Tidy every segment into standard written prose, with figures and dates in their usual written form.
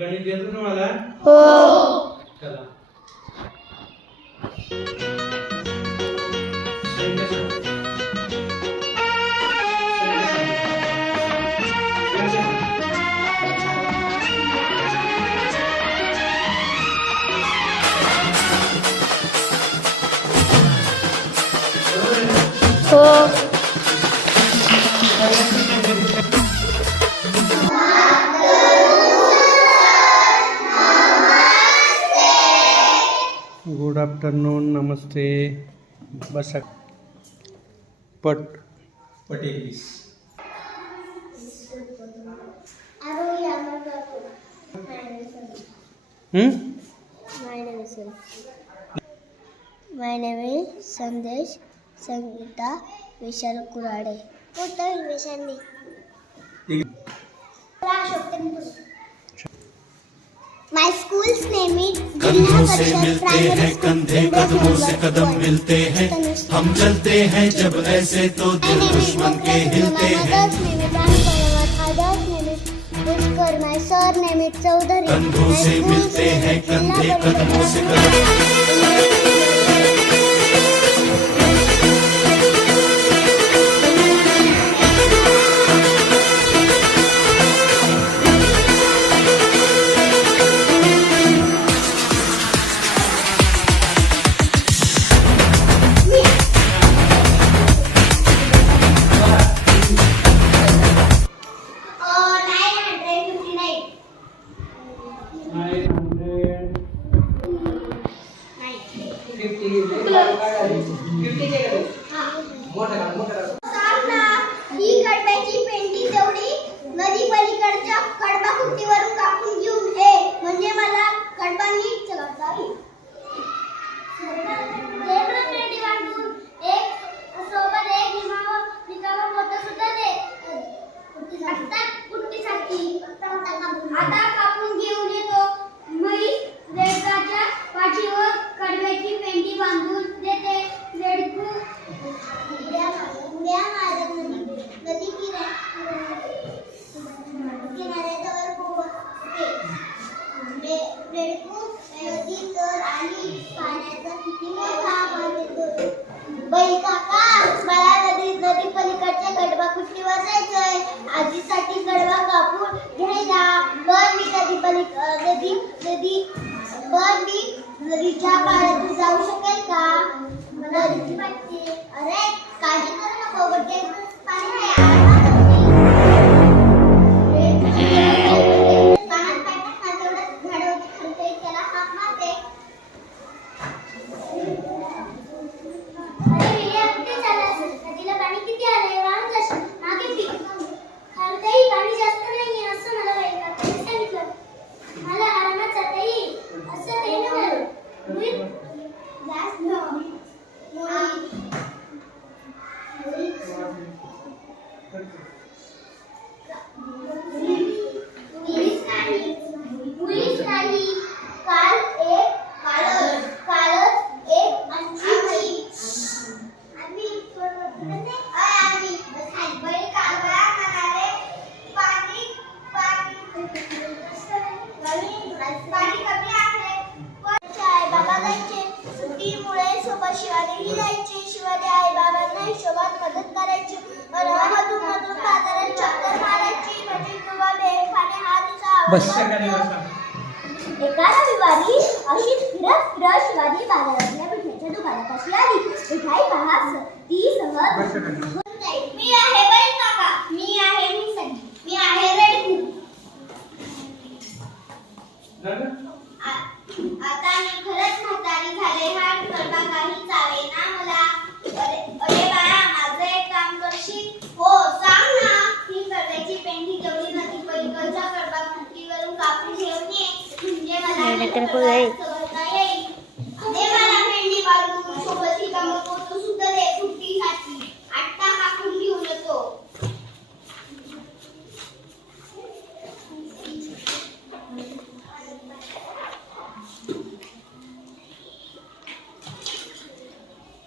गणित येतो ना मला? हो. चला. हो. गुड आफ्टरनून, नमस्ते. बसा. पटेलीस. My name is Sandesh Sangeeta Vishal Kurade. Total Vishal. My school's name is कंधों से मिलते हैं कंधे, कदमों से कदम मिलते हैं, हम चलते हैं जब ऐसे तो दिल दुश्मन के हिलते हैं. My surname is Chaudhary. कंधों से मिलते हैं कंधे, कदमों से कदम. ही कडब्याची पेंटी तेवढी नदी पलीकडच्या कडबा खुर्चीवरून कापून घेऊन ये, म्हणजे मला कडबा नीट चालवता येईल. पेंटी बांधून एक सोबत एक निकावा मोठा सुद्धा दे. कुट्टीसाठी आता कापून घेऊन येतो. म्हैस रेडकाच्या पाठीवर कडब्याची पेंटी बांधून देते. रेडकू उड्या मारत नदी किनाऱ्याजवळ पोहोचते. रेडकू नदी तर आली, पाण्याचा किती मोठा आवाज येतो. बाई काका, मला नदी पलीकडच्या कडबा कुट्टीवर जायचंय. आजीसाठी कडबा कापून घ्यायला. पण मी नदीच्या पाण्यातून जाऊ शकेल का? मला भीती वाटते. अरे काळजी करू नको, बघे पाणी आहे. पाण्यात पाय टाकणार तेवढंच झाडावरची खडतरी त्याला हाक मारते. अरे विल्या, कुठे चाललास? नदीला पाणी किती आलंय? वाहून जाशील. मागे फिर. खरतरी पाणी जास्त नाहीये असं मला काकांनी सांगितलं. मला आरामात जाता येईल असं ते न म्हणलं. जास्त बस खाली बसा. एका रविवारी अशीच फिरत फिरत शिवाजी बाजारातल्या मिठाईच्या दुकानापाशी आली. मिठाई पाहत ती सहज मी आहे बैल काका, मी आहे मिसळी, मी आहे रेडकू. आता मी खरंच म्हातारी झाले, हात करता काही चालेना मला. अरे बाळा, माझं एक काम करशील? हो सांग ना. ही कर्जाची पेंडी तेवढी नदी पलीकडच्या कडबा खंडीवरून कापून घेऊन ये, म्हणजे मला करता येईल. दे मला पेंडी बाळगून, सोबत ही कामं पोतू सुद्धा दे सुट्टीसाठी. आत्ता कापून घेऊन येतो.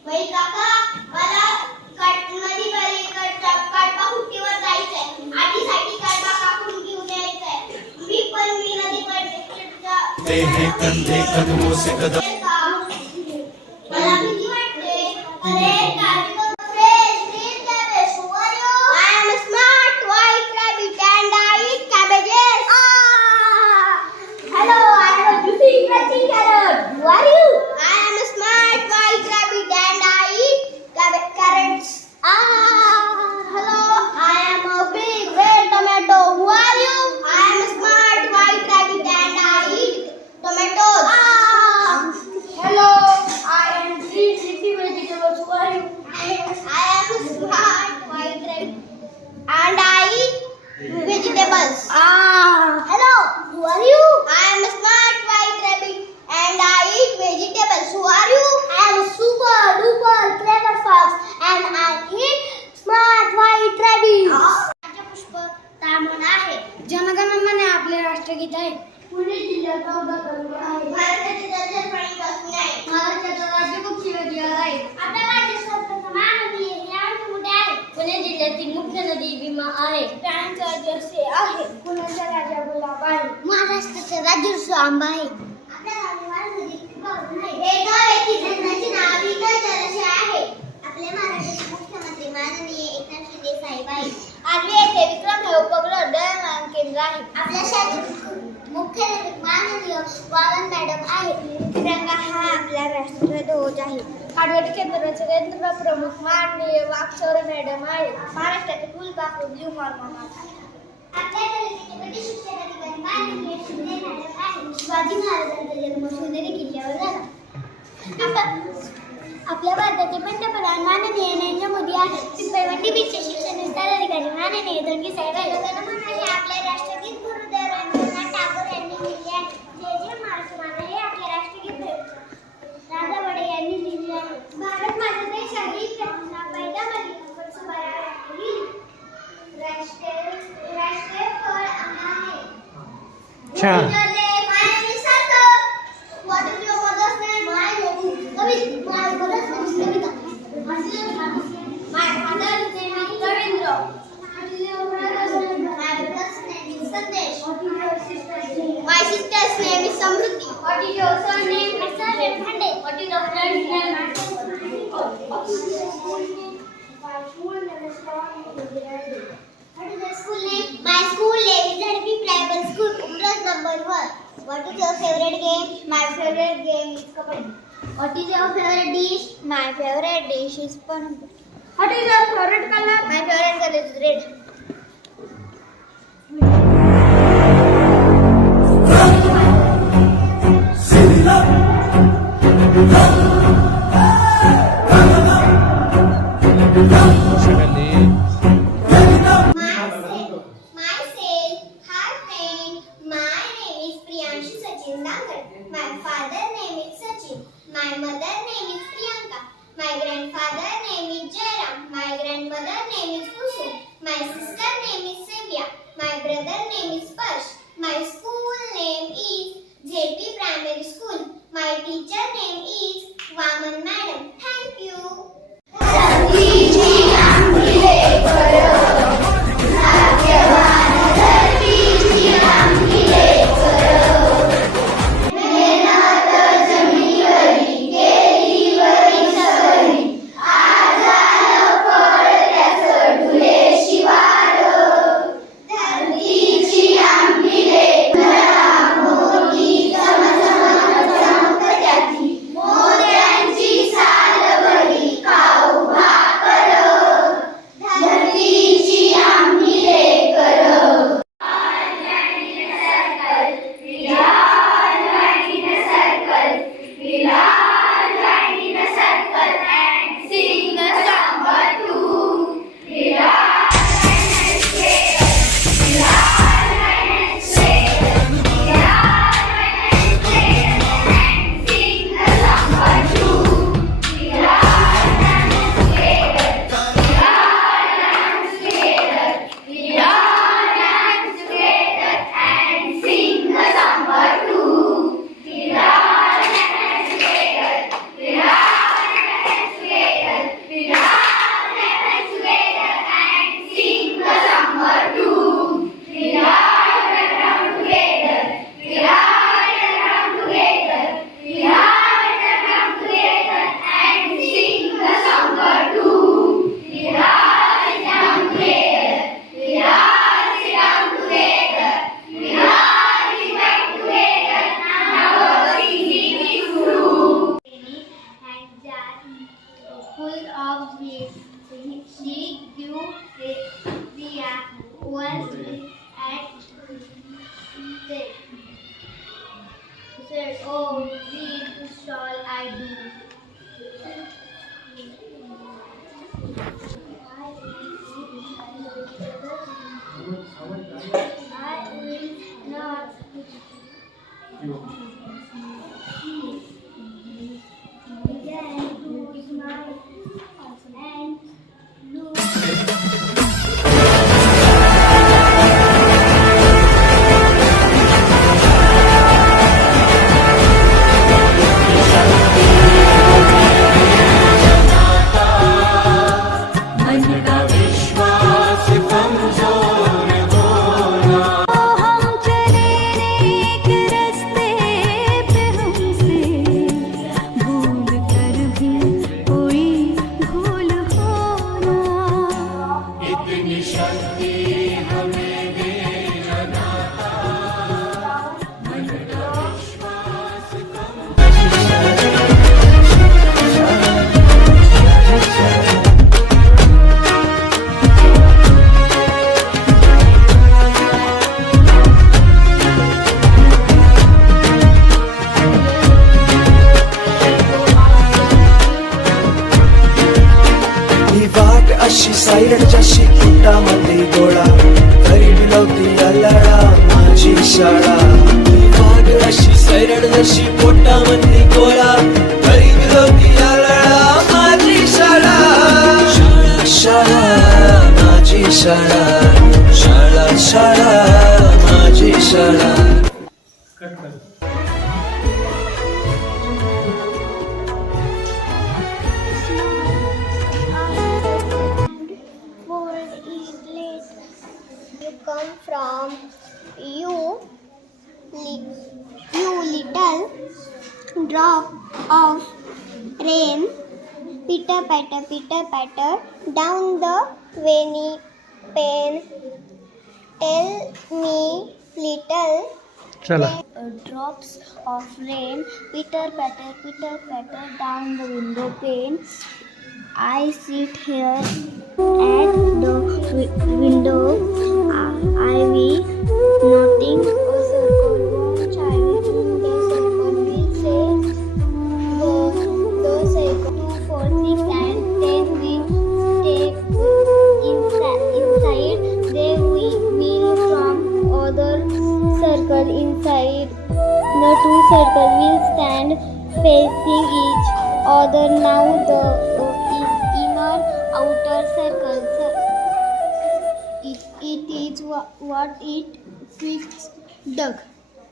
बैल काका, मला नदी पलीकडच्या कडबा खुर्टीवर जायचंय. आधीसाठी कडबा कापून घेऊन यायचंय. मी नदी पलीकडच्या हैं कंधे कदमों से कदम मला भीती वाटते. अरे काय fresh green cabbage. Who are you? I am a smart white rabbit and I eat cabbages. Hello, I am a juicy crunchy carrot. Who are you? I am a smart white rabbit and I eat carrots. Hello, I am a big red tomato. Who are you? I am a smart white rabbit and I eat tomatoes. Hello, I am green leafy vegetables. Who are you? I am a smart white rabbit and I eat vegetables. Hello, who are you? I am a smart white rabbit and I eat vegetables. Who are you? I am a super duper clever fox and I eat smart white rabbit. राज्यपुष्प तामण आहे. जनगणमन आपले राष्ट्रगीत आहे. पुणे जिल्ह्याचा उद्गम आहे. भारताचे राज्य प्राणी आहे. महाराष्ट्राचा राज्य पक्षी वेगवेगळा आहे. आपल्या राज्याचा माननीय न्याय कुठे आहे. पुणे जिल्ह्यातील मुख्य नदी भीमा आहे. प्राण्यांचे राज्य असे आहे. पुण्याचा राजा गुलाब आहे. महाराष्ट्राचा राज्य आंबा आहे. आपल्या राज्यावर नदी हे गाव येथील धरणाचे नाव इकडचे आहे. आपल्या महाराष्ट्राचे मुख्यमंत्री माननीय एकनाथ शिंदे साहेब आहेत. आर्वी येथे विक्रम हे उपग्रह उड्डाण केंद्र आहे. आपल्या शाळेत मुख्य माननीय वावन मॅडम आहे. तिरंगा हा आपला राष्ट्रध्वज आहे. आडवडी केंद्राचे केंद्र प्रमुख माननीय वाकचौरे मॅडम आहे. महाराष्ट्राचे फुलबाग ब्ल्यू हॉर्मोन आपल्या तालुक्याचे ब्रिटिश शिक्षणाधिकारी माननीय शिंदे मॅडम आहे. शिवाजी महाराजांचा जन्म शिवनेरी किल्ल्यावर झाला. आपल्या भारताचे पंतप्रधान माननीय नरेंद्र मोदी आहेत. पिंपळवंडी बीचचे शिक्षण विस्तार अधिकारी माननीय धनगी साहेब आहेत. जनगणमन हे आपले राष्ट्रगीत गुरुदेव रवींद्रनाथ टागोर यांनी लिहिले आहे. जय जय महाराष्ट्र हे आपले राष्ट्रगीत राजा बडे यांनी लिहिले आहे. भारत माझा देश आहे. पैदा मालिकेवर सुभाषी राष्ट्रीय फळ आंबा आहे. छान. My sister's name is Samruddhi. What is your surname? My surname is Hande. What is your friend's name? My school name is What is your school name? My school name is ZP Private School, Umrah number 1. What is your favorite game? My favorite game is Kabaddi. What is your favorite dish? My favorite dish is Panam. What is your favorite color? My favorite color is red. Myself, her name. My name is Priyanshu Sachin Dangar. My father name is Sachin. My mother name is Priyanka. My grandfather name is Jairam. My grandmother name is Kusum. My sister name is Sylvia. My brother name is Parsh. My school name is JP Primary School. My teacher name is Vaman Madam. Thank you. अशी सायरड जशी पोटामध्ये गोळा तरी मिळवती लळा माझी शाळा. वाघ अशी सायरड जशी पोटामध्ये गोळा तरी मिळवती लळा माझी शाळा. शाळा शाळा माझी शाळा, शाळा शाळा माझी शाळा. कट कर. World is late. You come from you little drop of rain. Pitter patter down the rainy pane. Tell me, little चला. drops of rain, pitter patter down the window pane. I sit here at the window. I will nothing a circle. Watch, I will the circle will say the circle 2, 4, 6 and 10 will step inside. They will from other circle inside. The 2 circle will stand facing each other. Now the inner outer circle. It is what it fixed dug.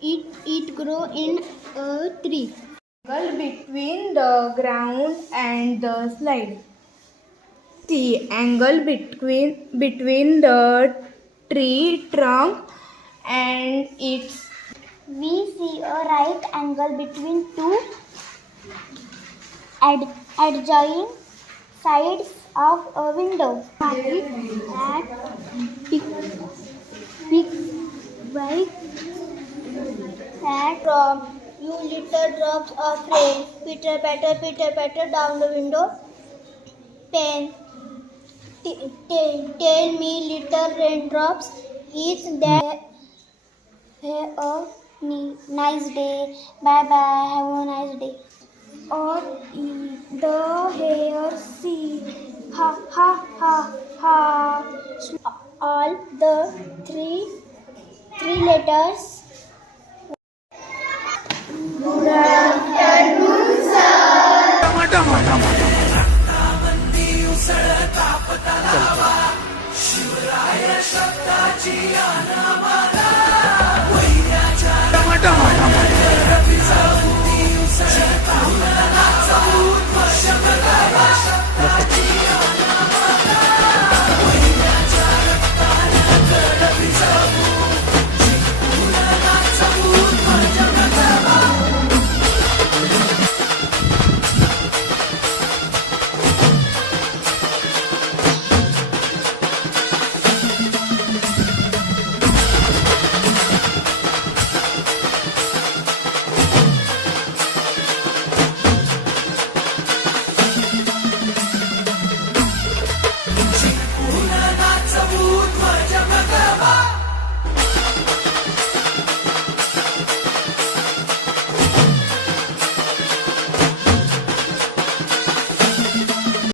It grow in a tree. Angle between the ground and the slide. The angle between the tree trunk and its. We see a right angle between two adjoining sides of a window. At from you little drops of rain, pitter patter down the window pane. Tell me, little raindrops, is there a nice day? Bye bye, have a nice day. Or the hair see, ha ha ha ha. All the three letters. Shivray शब्दाची आनावा